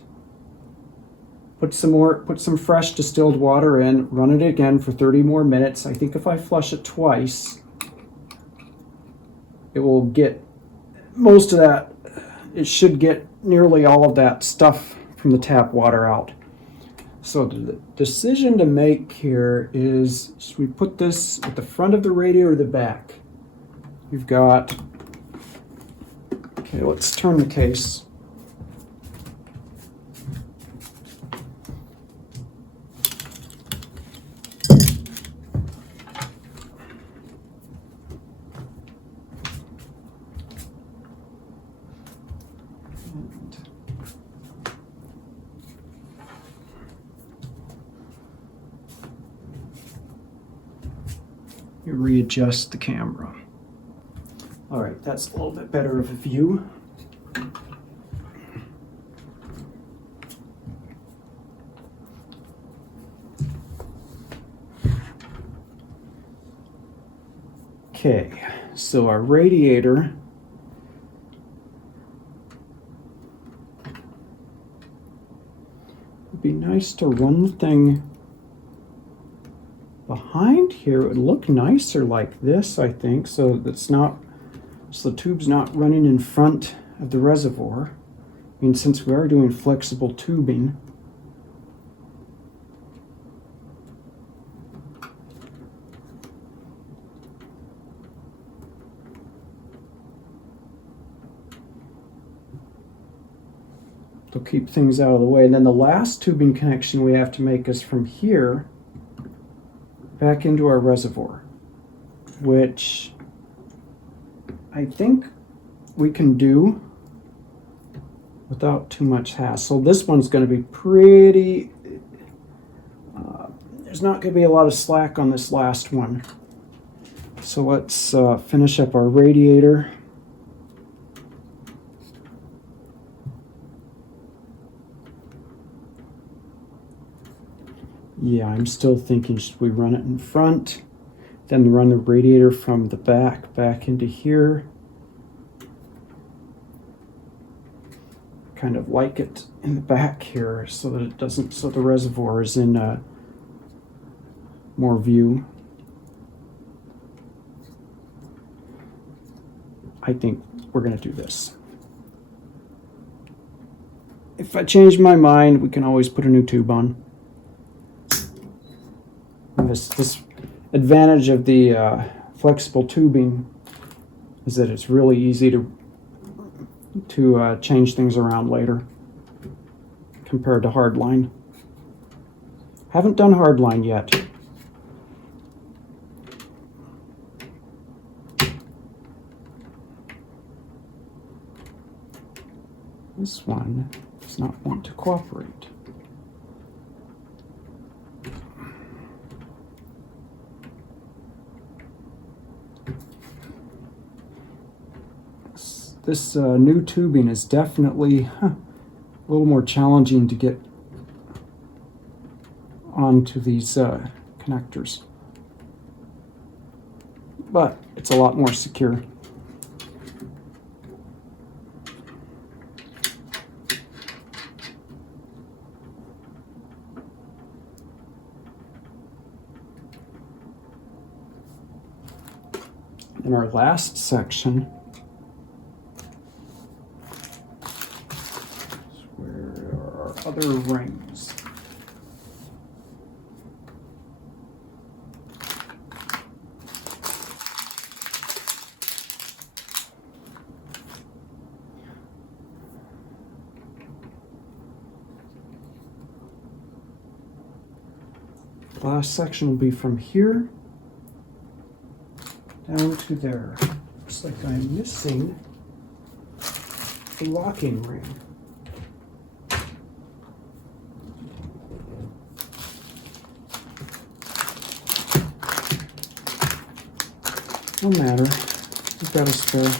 put some fresh distilled water in, run it again for 30 more minutes. I think if I flush it twice, it will get most of that. It should get nearly all of that stuff from the tap water out. So the decision to make here is, should we put this at the front of the radiator or the back? We've got, okay, let's turn the case. You readjust the camera. All right, that's a little bit better of a view. Okay, so our radiator would be nice to run the thing behind here. It would look nicer like this, I think, so that's not, so the tube's not running in front of the reservoir. I mean, since we are doing flexible tubing, they'll keep things out of the way. And then the last tubing connection we have to make is from here back into our reservoir, which I think we can do without too much hassle. This one's going to be pretty, there's not going to be a lot of slack on this last one. So let's finish up our radiator. Yeah, I'm still thinking, should we run it in front, then run the radiator from the back into here? Kind of like it in the back here so that it doesn't, so the reservoir is in more view. I think we're going to do this. If I change my mind, we can always put a new tube on. And this advantage of the flexible tubing is that it's really easy to change things around later compared to hardline. Haven't done hardline yet. This one does not want to cooperate. This new tubing is definitely a little more challenging to get onto these connectors, but it's a lot more secure. In our last section, where are our other rings? The last section will be from here down to there. Looks like I'm missing the locking ring. No matter, we've got a spare.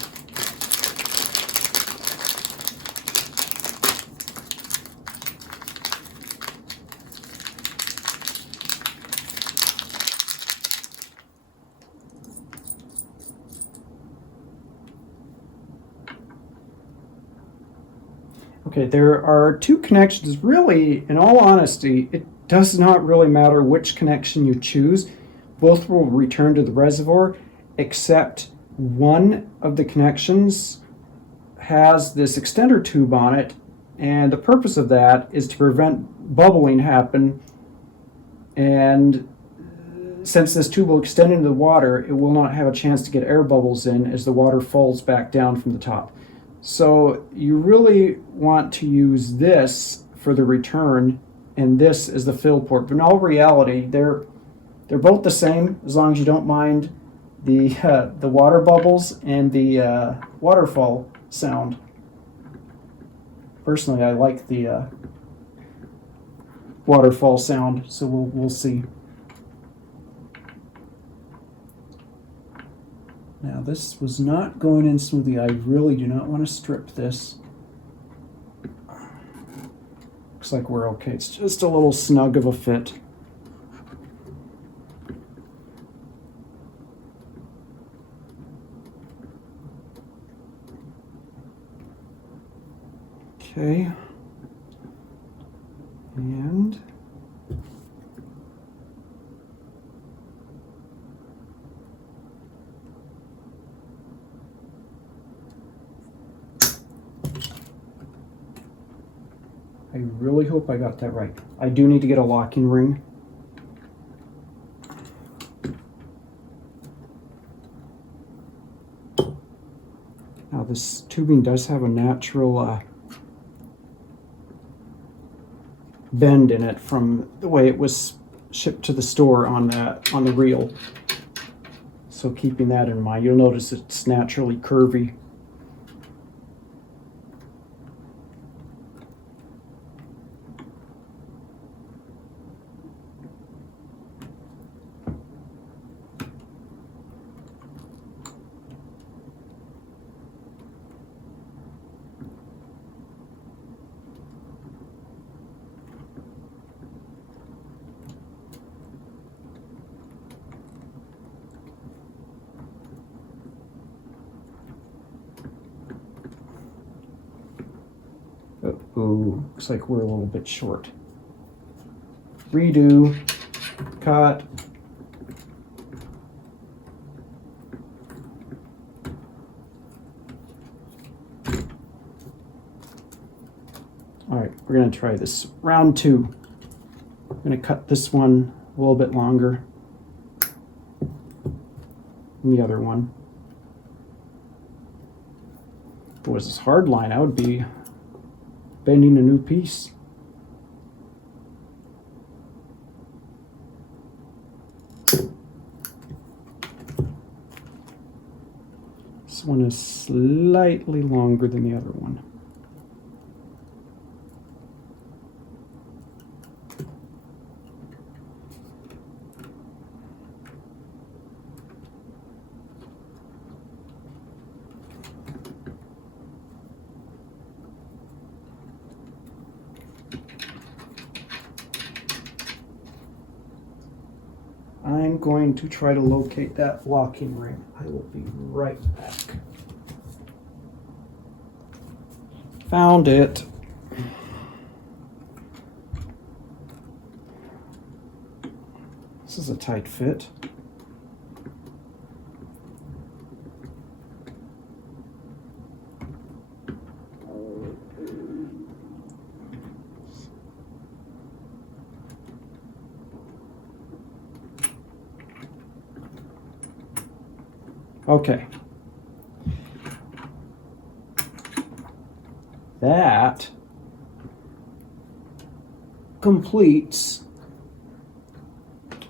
Okay, there are two connections. Really, in all honesty, it does not really matter which connection you choose. Both will return to the reservoir, except one of the connections has this extender tube on it, and the purpose of that is to prevent bubbling happen. And since this tube will extend into the water, it will not have a chance to get air bubbles in as the water falls back down from the top. So you really want to use this for the return, and this is the fill port. But in all reality, they're both the same as long as you don't mind the water bubbles and the waterfall sound. Personally, I like the waterfall sound, so we'll see. Now this was not going in smoothly. I really do not want to strip this. Looks like we're okay. It's just a little snug of a fit. Okay. And I really hope I got that right. I do need to get a locking ring. Now this tubing does have a natural bend in it from the way it was shipped to the store on the reel. So keeping that in mind, you'll notice it's naturally curvy. Ooh, looks like we're a little bit short. Redo, cut. All right, we're gonna try this. Round 2. I'm gonna cut this one a little bit longer than the other one. If it was this hard line, I would be bending a new piece. This one is slightly longer than the other one. I'm going to try to locate that locking ring. I will be right back. Found it. This is a tight fit. Okay. That completes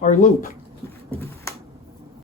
our loop.